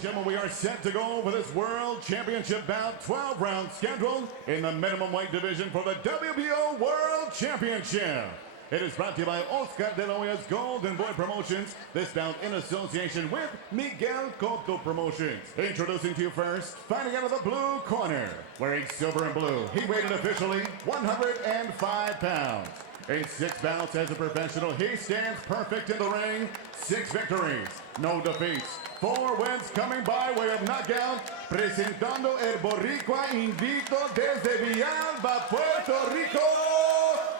and gentlemen, we are set to go for this World Championship bout. 12 rounds scheduled in the minimum weight division for the WBO World Championship. It is brought to you by Oscar De La Hoya's Golden Boy Promotions. This bout in association with Miguel Cotto Promotions. Introducing to you first, fighting out of the blue corner, wearing silver and blue. He weighed officially 105 pounds. In 6 bouts as a professional, he stands perfect in the ring. 6 victories, no defeats. 4 wins coming by way of knockout. Presentando el Boricua invicto desde Villalba, Puerto Rico.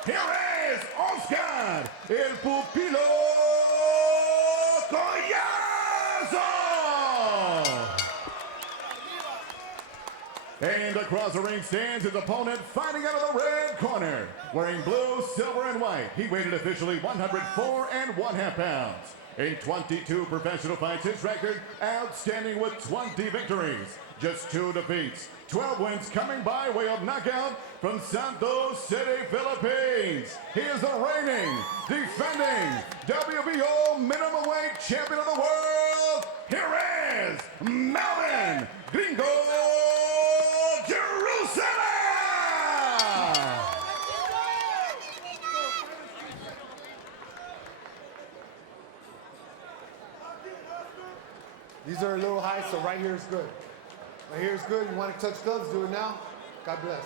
Here is Oscar, el Pupilo Collazo. And across the ring stands his opponent, fighting out of the red corner, wearing blue, silver, and white. He weighed officially 104 1/2 pounds. In 22 professional fights, his record outstanding with 20 victories, just 2 defeats. 12 wins coming by way of knockout from Santos City, Philippines. He is the reigning, defending WBO minimum weight champion of the world. Here is Melvin Gringo Jerusalem! These are a little high, so right here is good. Right here is good. You want to touch gloves, do it now. God bless.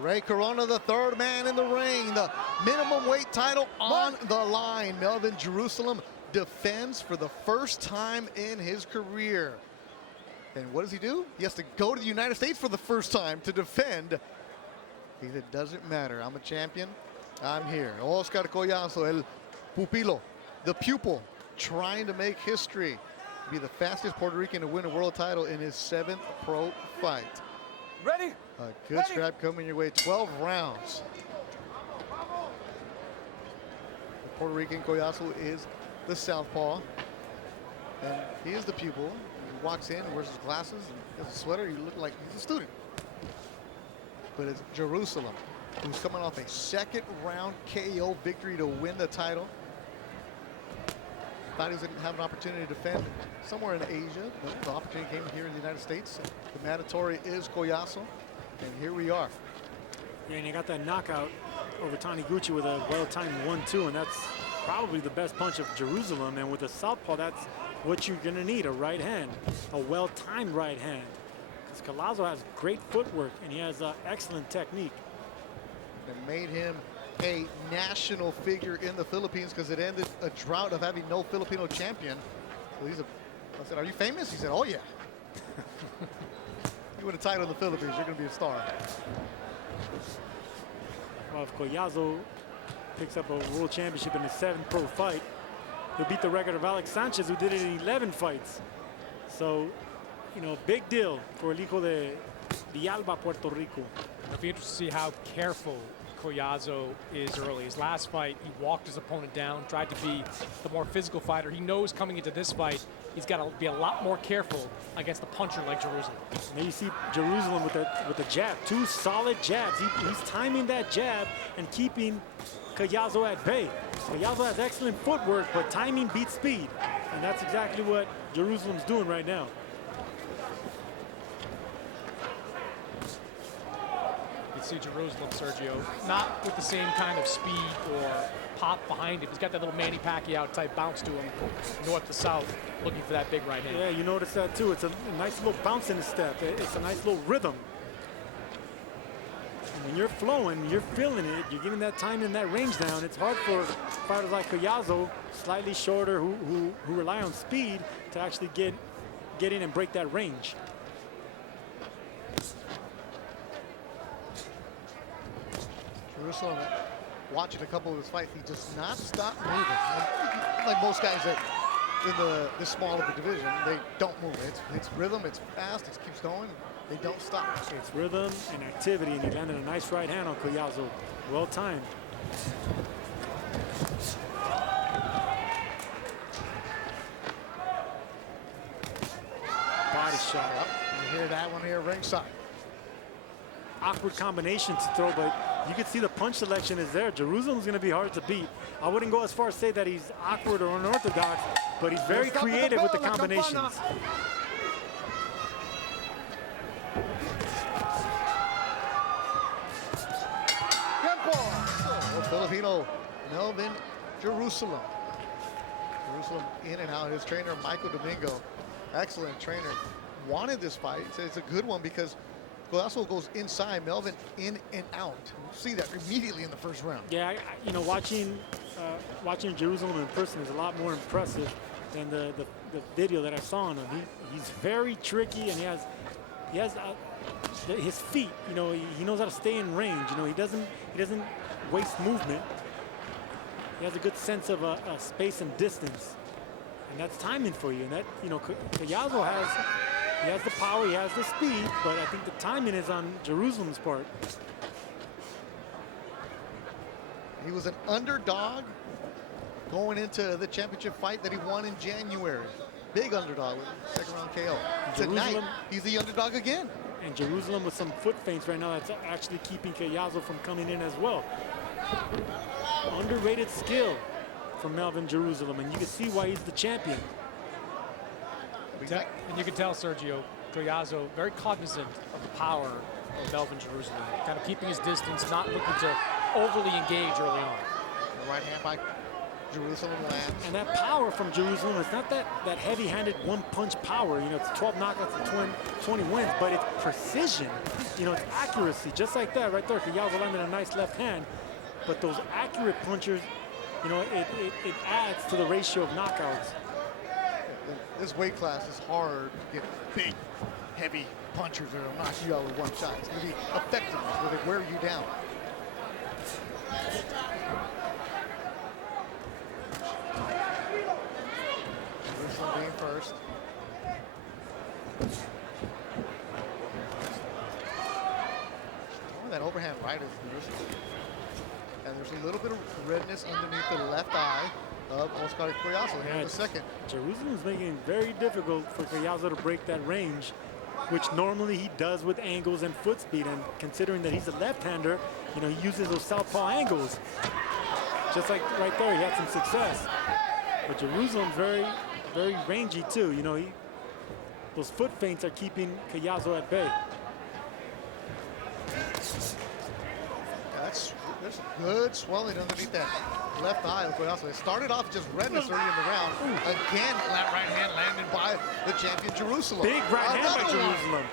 Ray Corona, the 3rd man in the ring. The minimum weight title on the line. Melvin Jerusalem defends for the first time in his career. And what does he do? He has to go to the United States for the first time to defend. He said, doesn't matter. I'm a champion. I'm here. Oscar Collazo, el Pupilo, the pupil, trying to make history. Be the fastest Puerto Rican to win a world title in his 7th pro fight. Ready? A good scrap coming your way. 12 rounds. The Puerto Rican Collazo is the southpaw, and he is the pupil. He walks in and wears his glasses and has a sweater. You look like he's a student. But it's Jerusalem, who's coming off a 2nd round KO victory to win the title. Thought he was going to have an opportunity to defend somewhere in Asia, but the opportunity came here in the United States. The mandatory is Collazo, and here we are. Yeah, and he got that knockout over Taniguchi with a well-timed 1-2, and that's probably the best punch of Jerusalem. And with a southpaw, that's what you're going to need, a right hand, a well-timed right hand. Because Collazo has great footwork, and he has excellent technique. It made him a national figure in the Philippines because it ended a drought of having no Filipino champion. So I said, are you famous? He said, oh yeah. You win a title in the Philippines, you're going to be a star. Well, if Collazo picks up a world championship in his 7th pro fight, he'll beat the record of Alex Sanchez, who did it in 11 fights. So, you know, big deal for El Hijo de Villalba, Puerto Rico. It'll be interesting to see how careful Collazo is early. His last fight, he walked his opponent down, tried to be the more physical fighter. He knows coming into this fight, he's got to be a lot more careful against a puncher like Jerusalem. And you see Jerusalem with the jab, 2 solid jabs. He's timing that jab and keeping Collazo at bay. Collazo has excellent footwork, but timing beats speed. And that's exactly what Jerusalem's doing right now. See Jerusalem, Sergio, not with the same kind of speed or pop behind him. He's got that little Manny Pacquiao type bounce to him, north to south, looking for that big right hand. Yeah, you notice that too. It's a nice little bounce in the step. It's a nice little rhythm. And when you're flowing, you're feeling it, you're getting that time and that range down. It's hard for fighters like Collazo, slightly shorter, who rely on speed, to actually get in and break that range. Jerusalem, watching a couple of his fights, he does not stop moving. Like most guys that in this small of a division, they don't move. It's rhythm, it's fast, it keeps going. They don't stop. It's rhythm and activity, and he landed a nice right hand on Collazo. Well timed. Body shot. You hear that one here ringside. Awkward combination to throw, but You can see the punch selection is there. Jerusalem's going to be hard to beat. I wouldn't go as far as say that he's awkward or unorthodox, but he's very creative with the combinations. Filipino Melvin Jerusalem. Jerusalem in and out. His trainer, Michael Domingo, excellent trainer, wanted this fight. He said it's a good one because Collazo goes inside, Melvin in and out. You see that immediately in the first round. Yeah, you know, watching Jerusalem in person is a lot more impressive than the video that I saw on him. He's very tricky, and he has his feet. You know, he knows how to stay in range. You know, he doesn't waste movement. He has a good sense of space and distance, and that's timing for you. And that, you know, Collazo has the power, he has the speed, but I think the timing is on Jerusalem's part. He was an underdog going into the championship fight that he won in January. Big underdog with second round KO. Tonight, he's the underdog again. And Jerusalem with some foot feints right now that's actually keeping Collazo from coming in as well. Underrated skill from Melvin Jerusalem, and you can see why he's the champion. And you can tell Sergio Collazo very cognizant of the power of Melvin Jerusalem, kind of keeping his distance, not looking to overly engage early on. The right hand by Jerusalem lands. And that power from Jerusalem is not that heavy-handed one-punch power. You know, it's 12 knockouts and 20 wins, but it's precision. You know, it's accuracy, just like that right there. Collazo landed a nice left hand, but those accurate punchers, you know, it adds to the ratio of knockouts. This weight class is hard to get big, heavy punchers that will knock you out with one shot. It's going to be effective where they wear you down. Jerusalem being first. Oh, that overhand right is Jerusalem. And there's a little bit of redness underneath the left eye of Oscar Collazo here in the second. Jerusalem's making it very difficult for Collazo to break that range, which normally he does with angles and foot speed. And considering that he's a left-hander, you know, he uses those southpaw angles. Just like right there, he had some success. But Jerusalem's very, very rangy too. You know, those foot feints are keeping Collazo at bay. There's good swelling underneath that left eye of Collazo. It started off just redness early in the round. Again, that right hand landed by the champion Jerusalem. Big right hand by Jerusalem.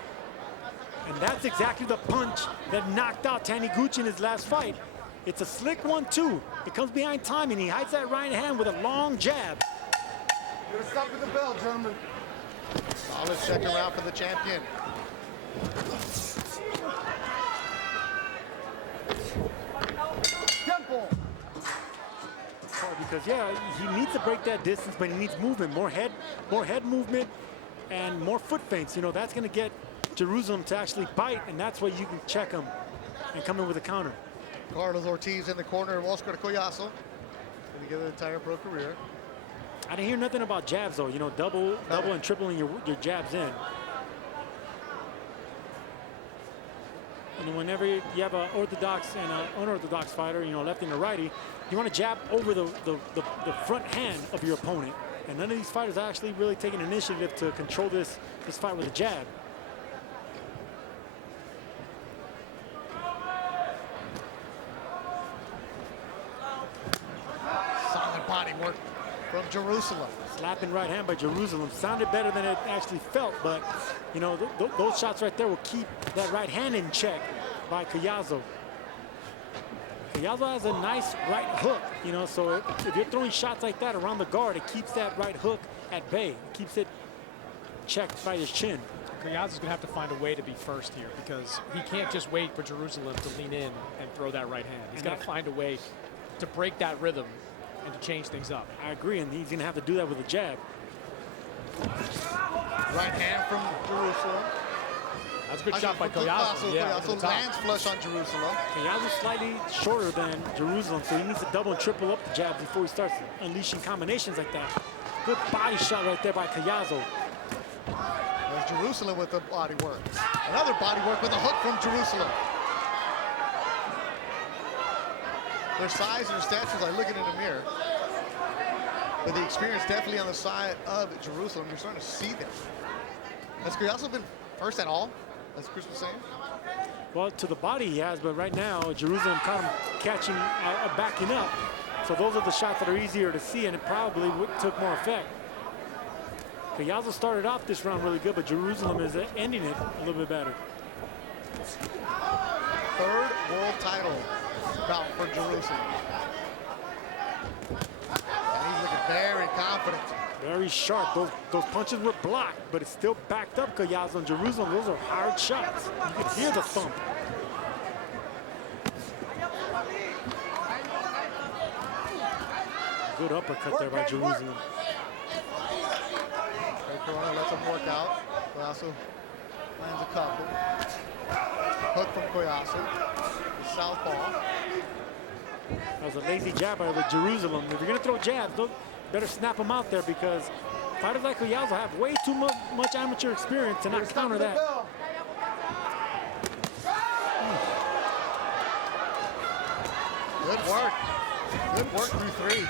And that's exactly the punch that knocked out Taniguchi in his last fight. It's a slick 1-2. It comes behind time, and he hides that right hand with a long jab. You're gonna stop with the bell, gentlemen. Solid second round for the champion. Because yeah, he needs to break that distance, but he needs movement, more head movement, and more foot feints. You know, that's going to get Jerusalem to actually bite, and that's where you can check him and come in with a counter. Carlos Ortiz in the corner of Oscar Collazo. Together the entire pro career. I didn't hear nothing about jabs though. You know, double and tripling your jabs in. And whenever you have an orthodox and an unorthodox fighter, you know, lefty and a righty, you want to jab over the front hand of your opponent. And none of these fighters are actually really taking initiative to control this fight with a jab. Solid body work from Jerusalem. Slapping right hand by Jerusalem sounded better than it actually felt, but you know, those shots right there will keep that right hand in check by Collazo. Collazo has a nice right hook, you know, so if you're throwing shots like that around the guard, it keeps that right hook at bay. It keeps it checked by his chin. Collazo's gonna have to find a way to be first here because he can't just wait for Jerusalem to lean in and throw that right hand. He's got to find a way to break that rhythm and to change things up. I agree, and he's going to have to do that with a jab. Right hand from Jerusalem. That's a good shot by Collazo. Yeah, Collazo lands flush on Jerusalem. Collazo's slightly shorter than Jerusalem, so he needs to double and triple up the jabs before he starts unleashing combinations like that. Good body shot right there by Collazo. There's Jerusalem with the body work. Another body work with a hook from Jerusalem. Their size and their statues like looking in the mirror. But the experience definitely on the side of Jerusalem. You're starting to see them. Has Collazo been first at all, as Chris was saying? Well, to the body he has, but right now, Jerusalem caught him catching, backing up. So those are the shots that are easier to see, and it probably took more effect. Collazo started off this round really good, but Jerusalem is ending it a little bit better. Third world title bout for Jerusalem. And he's looking very confident. Very sharp. Those punches were blocked, but it's still backed up. Collazo and Jerusalem, those are hard shots. You can hear the thump. Good uppercut there by Jerusalem. Corona lets him work out. Collazo lands a couple. Hook from Collazo. The southpaw. That was a lazy jab by Jerusalem. If you're going to throw jabs, better snap them out there, because fighters like Collazo have way too much amateur experience to not counter that. Good work. Good work through three.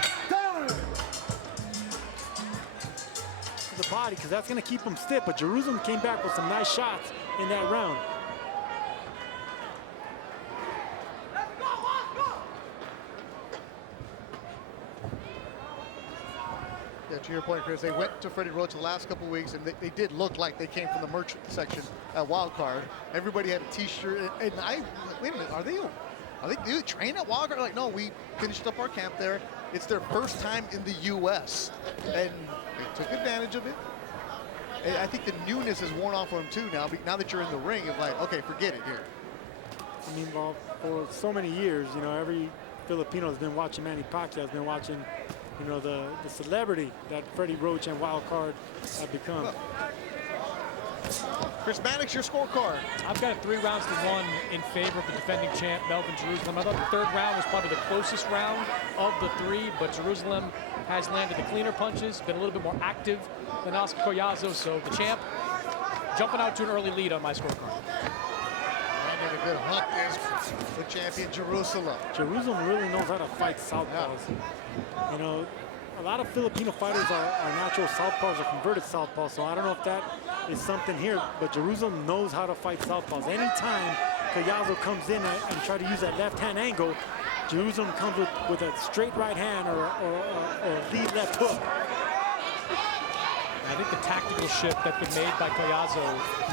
The body, because that's going to keep him stiff, but Jerusalem came back with some nice shots in that round. Yeah, to your point, Chris, they went to Freddie Roach the last couple of weeks, and they did look like they came from the merch section at Wild Card. Everybody had a T-shirt, and wait a minute, are they do they train at Wild Card? Like, no, we finished up our camp there. It's their first time in the U.S., and they took advantage of it. And I think the newness is worn off for them too now that you're in the ring. It's like, okay, forget it here. I mean, well, for so many years, you know, every Filipino has been watching Manny Pacquiao, has been watching, you know, the celebrity that Freddie Roach and Wild Card have become. Chris Mannix, your scorecard. I've got it 3 rounds to 1 in favor of the defending champ, Melvin Jerusalem. I thought the third round was probably the closest round of the 3, but Jerusalem has landed the cleaner punches, been a little bit more active than Oscar Collazo, so the champ jumping out to an early lead on my scorecard. And a good hook is the champion, Jerusalem. Jerusalem really knows how to fight southpaws. You know, a lot of Filipino fighters are natural southpaws or converted southpaws, so I don't know if that is something here, but Jerusalem knows how to fight southpaws. Anytime Collazo comes in and try to use that left-hand angle, Jerusalem comes with a straight right hand or a lead left hook. I think the tactical shift that's been made by Collazo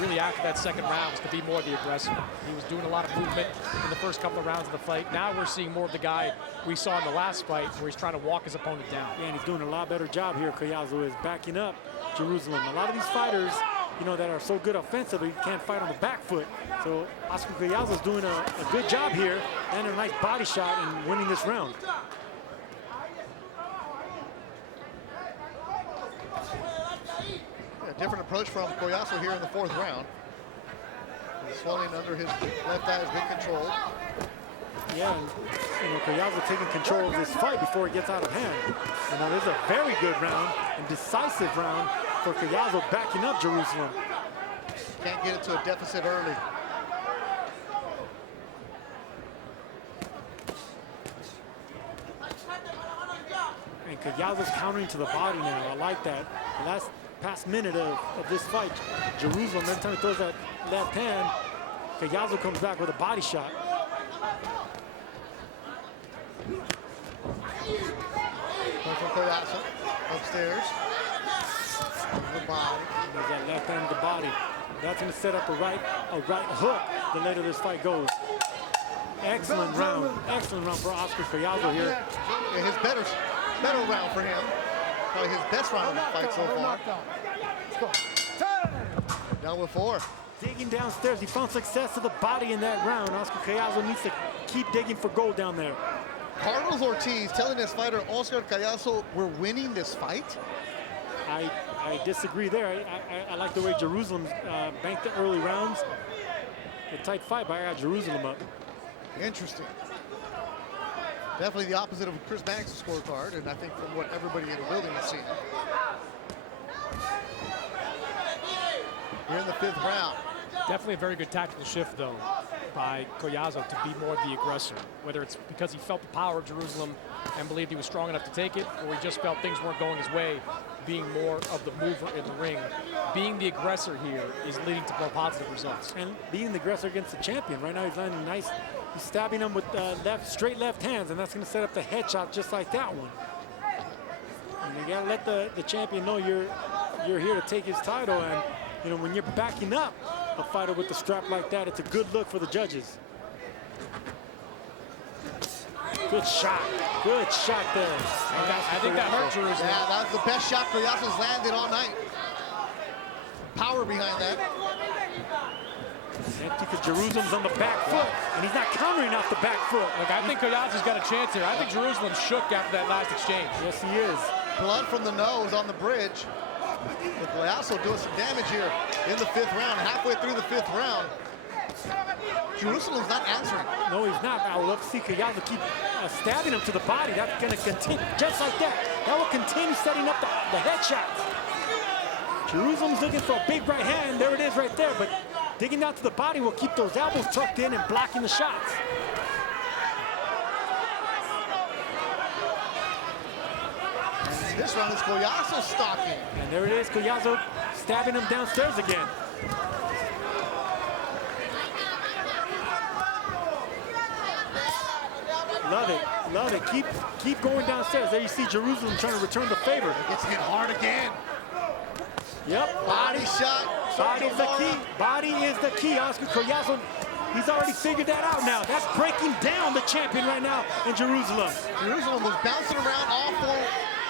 really after that second round was to be more the aggressor. He was doing a lot of movement in the first couple of rounds of the fight. Now we're seeing more of the guy we saw in the last fight where he's trying to walk his opponent down. Yeah, and he's doing a lot better job here, Collazo is backing up Jerusalem. A lot of these fighters, you know, that are so good offensively, can't fight on the back foot. So Oscar Collazo is doing a good job here and a nice body shot and winning this round. Different approach from Collazo here in the 4th round. The swelling under his left eye has been controlled. Yeah, and, you know, Collazo taking control of this fight before it gets out of hand. And now there's a very good round and decisive round for Collazo backing up Jerusalem. Can't get into a deficit early. And Collazo's countering to the body now. I like that. The past minute of this fight, Jerusalem, every time he throws that left hand, Collazo comes back with a body shot. Going from Collazo upstairs. The body. There's that left hand to the body. That's going to set up a right hook the later this fight goes. Excellent round for Oscar Collazo here. Yeah, his better round for him. Probably his best round of the fight so far. Down with 4. Digging downstairs, he found success to the body in that round. Oscar Collazo needs to keep digging for gold down there. Carlos Ortiz telling his fighter Oscar Collazo, we're winning this fight. I disagree there. I like the way Jerusalem banked the early rounds. A tight fight, but I got Jerusalem up. Interesting. Definitely the opposite of Chris Mannix's scorecard, and I think from what everybody in the building is seeing. We're in the 5th round. Definitely a very good tactical shift, though, by Collazo to be more of the aggressor. Whether it's because he felt the power of Jerusalem and believed he was strong enough to take it, or he just felt things weren't going his way, being more of the mover in the ring. Being the aggressor here is leading to more positive results. And being the aggressor against the champion. Right now he's landing nice. He's stabbing him with straight left hands, and that's going to set up the headshot just like that one. And you got to let the champion know you're here to take his title. And you know, when you're backing up a fighter with the strap like that, it's a good look for the judges. Good shot there. I think that hurt Jerusalem. Yeah, that was the best shot Collazo's landed all night. Power behind that. Because Jerusalem's on the back foot, and he's not countering off the back foot. Look, I think Collazo's got a chance here. I think Jerusalem shook after that last exchange. Yes, he is. Blood from the nose on the bridge. But Collazo doing some damage here in the 5th round, halfway through the 5th round. Jerusalem's not answering. No, he's not. I would love to see Collazo keep stabbing him to the body. That's going to continue, just like that. That will continue setting up the headshots. Jerusalem's looking for a big right hand. There it is right there. But digging down to the body will keep those elbows tucked in and blocking the shots. This round is Collazo stalking. And there it is, Collazo stabbing him downstairs again. Love it. Keep going downstairs. There you see Jerusalem trying to return the favor. Gets hit hard again. Yep. Body shot. Body is the key. Body is the key. Oscar Collazo, he's already figured that out now. That's breaking down the champion right now in Jerusalem. Jerusalem was bouncing around all 4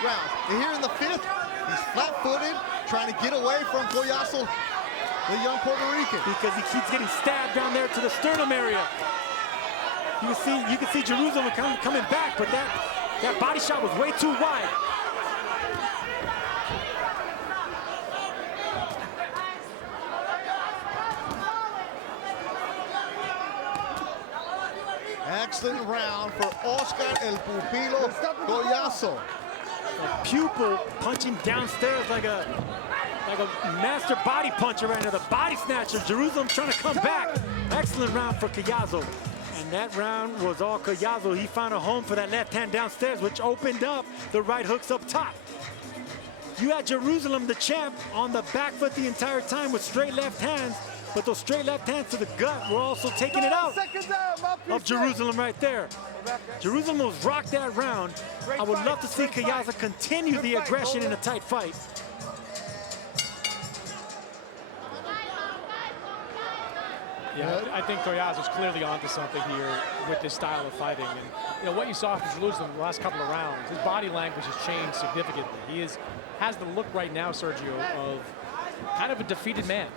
rounds. And here in the 5th, he's flat-footed, trying to get away from Collazo, the young Puerto Rican. Because he keeps getting stabbed down there to the sternum area. You can see Jerusalem coming back, but that body shot was way too wide. Excellent round for Oscar El Pupilo Collazo. A pupil punching downstairs like a master body puncher right now. The body snatcher. Jerusalem trying to come back. Excellent round for Collazo. And that round was all Collazo. He found a home for that left hand downstairs, which opened up the right hooks up top. You had Jerusalem, the champ, on the back foot the entire time with straight left hands, but those straight left hands to the gut were also taking it out of Jerusalem right there. Jerusalem was rocked that round. I would love to see Collazo continue the aggression in a tight fight. Yeah, I think Collazo's clearly onto something here with this style of fighting. And you know what you saw from Jerusalem in the last couple of rounds, his body language has changed significantly. He has the look right now, Sergio, of kind of a defeated man.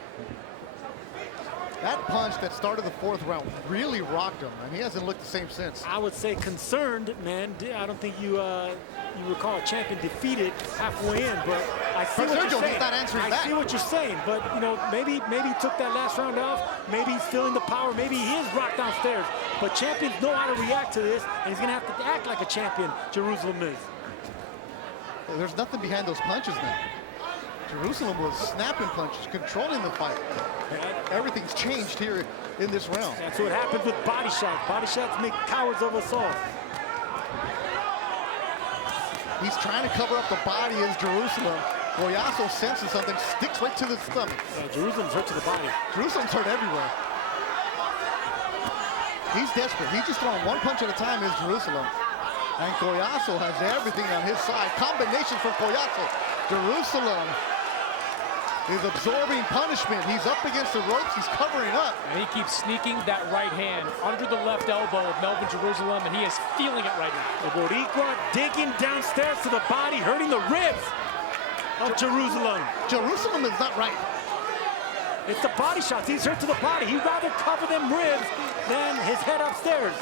That punch that started the 4th round really rocked him, and he hasn't looked the same since. I would say concerned, man. I don't think you recall a champion defeated halfway in, but I see what you're saying. He's not answering back. I see what you're saying, but you know, maybe he took that last round off. Maybe he's feeling the power. Maybe he is rocked downstairs. But champions know how to react to this, and he's gonna have to act like a champion. Jerusalem is. There's nothing behind those punches now. Jerusalem was snapping punches, controlling the fight. Everything's changed here in this round. That's what happens with body shots. Body shots make cowards of us all. He's trying to cover up the body as Jerusalem. Collazo senses something, sticks right to the stomach. Yeah, Jerusalem's hurt to the body. Jerusalem's hurt everywhere. He's desperate. He's just throwing one punch at a time as Jerusalem. And Collazo has everything on his side. Combination from Collazo. Jerusalem is absorbing punishment. He's up against the ropes. He's covering up. And he keeps sneaking that right hand under the left elbow of Melvin Jerusalem, and he is feeling it right now. The Boricua digging downstairs to the body, hurting the ribs of Jerusalem. Jerusalem is not right. It's the body shots. He's hurt to the body. He'd rather cover them ribs than his head upstairs.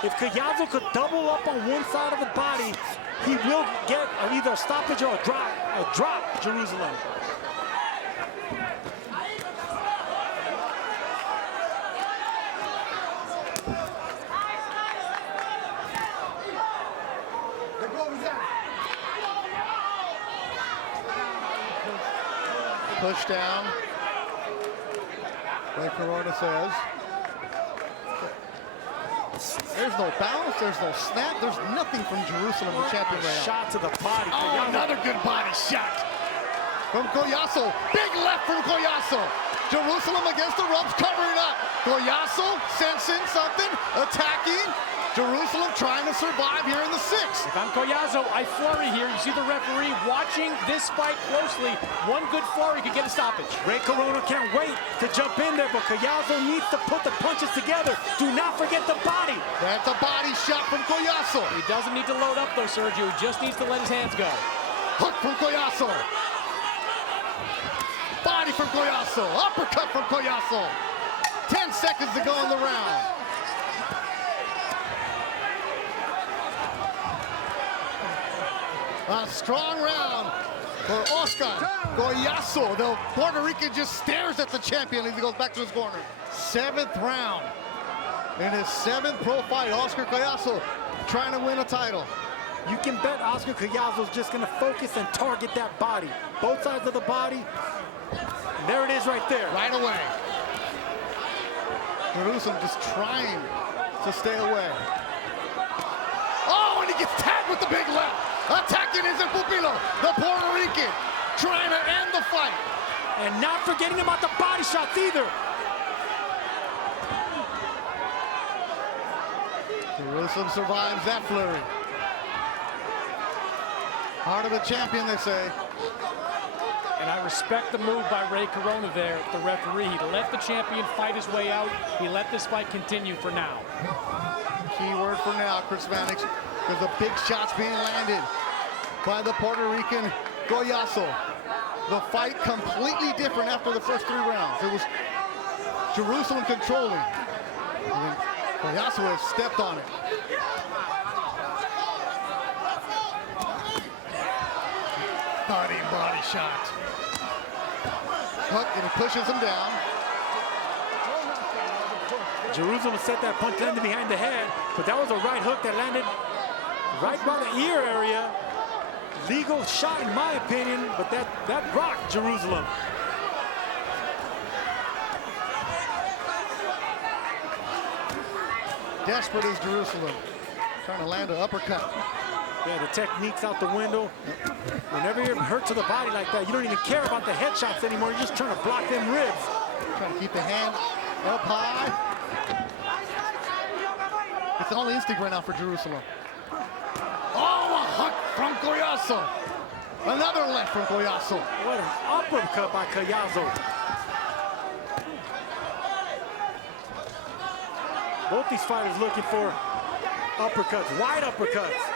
If Collazo could double up on one side of the body, he will get either a stoppage or a drop Jerusalem. push down. Like Corona says. There's no bounce, there's no snap, there's nothing from Jerusalem, the champion right now. Shot to the body. Oh, another good body shot from Collazo. Big left from Collazo. Jerusalem against the ropes, covering up. Collazo sensing something, attacking. Jerusalem trying to survive here in the 6th. If I'm Collazo, I flurry here. You see the referee watching this fight closely. One good flurry could get a stoppage. Ray Corona can't wait to jump in there, but Collazo needs to put the punches together. Do not forget the body. That's a body shot from Collazo. He doesn't need to load up though, Sergio. He just needs to let his hands go. Hook from Collazo. Body from Collazo. Uppercut from Collazo. 10 seconds to go in the round. A strong round for Oscar Collazo. The Puerto Rican just stares at the champion as he goes back to his corner. 7th round. In his 7th pro fight, Oscar Collazo trying to win a title. You can bet Oscar Collazo's just going to focus and target that body. Both sides of the body. And there it is right there. Right away. Jerusalem just trying to stay away. Oh, and he gets tagged with the big left. Attacking is Pupilo, the Puerto Rican, trying to end the fight. And not forgetting about the body shots either. Jerusalem survives that flurry. Heart of a champion, they say. And I respect the move by Ray Corona there, the referee. He let the champion fight his way out. He let this fight continue for now. Key word for now, Chris Mannix, because the big shots being landed by the Puerto Rican Collazo. The fight completely different after the first 3 rounds. It was Jerusalem controlling. And then Collazo has stepped on it. Body shot. Hook, and he pushes him down. Jerusalem set that punch landed behind the head, but that was a right hook that landed right by the ear area. Legal shot in my opinion, but that rocked Jerusalem. Desperate is Jerusalem. Trying to land an uppercut. Yeah, the technique's out the window. Whenever you're hurt to the body like that, you don't even care about the headshots anymore. You're just trying to block them ribs. Trying to keep the hand up high. It's all instinct right now for Jerusalem. Oh, a hook from Collazo. Another left from Collazo. What an uppercut by Collazo. Both these fighters looking for uppercuts, wide uppercuts.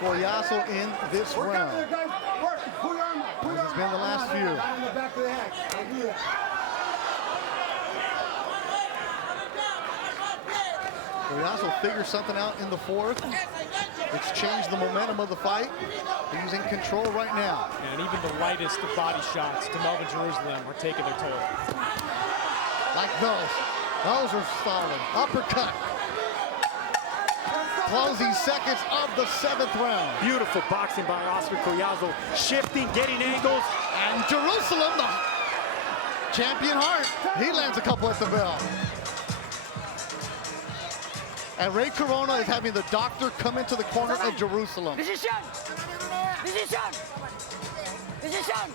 Collazo in this round. This has been the last few. Collazo figures something out in the 4th. It's changed the momentum of the fight. He's in control right now. And even the lightest of body shots to Melvin Jerusalem are taking their toll. Like those. Those are solid. Uppercut. Closing seconds of the 7th round. Beautiful boxing by Oscar Collazo. Shifting, getting angles. And Jerusalem, the champion heart. He lands a couple at the bell. And Ray Corona is having the doctor come into the corner of Jerusalem. Decision! Decision! Decision!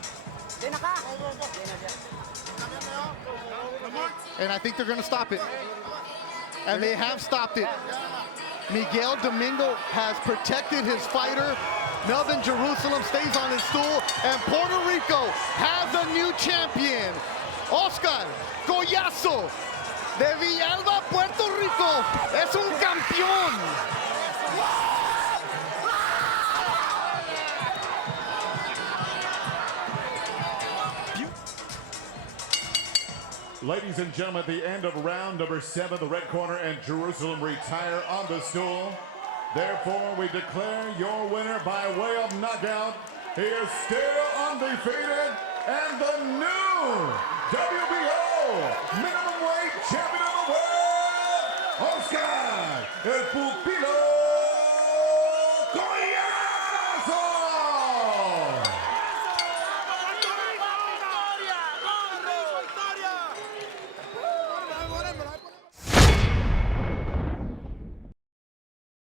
And I think they're going to stop it. And they have stopped it. Miguel Domingo has protected his fighter. Melvin Jerusalem stays on his stool. And Puerto Rico has a new champion. Oscar Collazo de Villalba, Puerto Rico. Es un campeón. Ladies and gentlemen, at the end of round number 7, the red corner and Jerusalem retire on the stool. Therefore, we declare your winner by way of knockout He is still undefeated and the new WBO minimum weight champion of the world, Oscar el Pupilo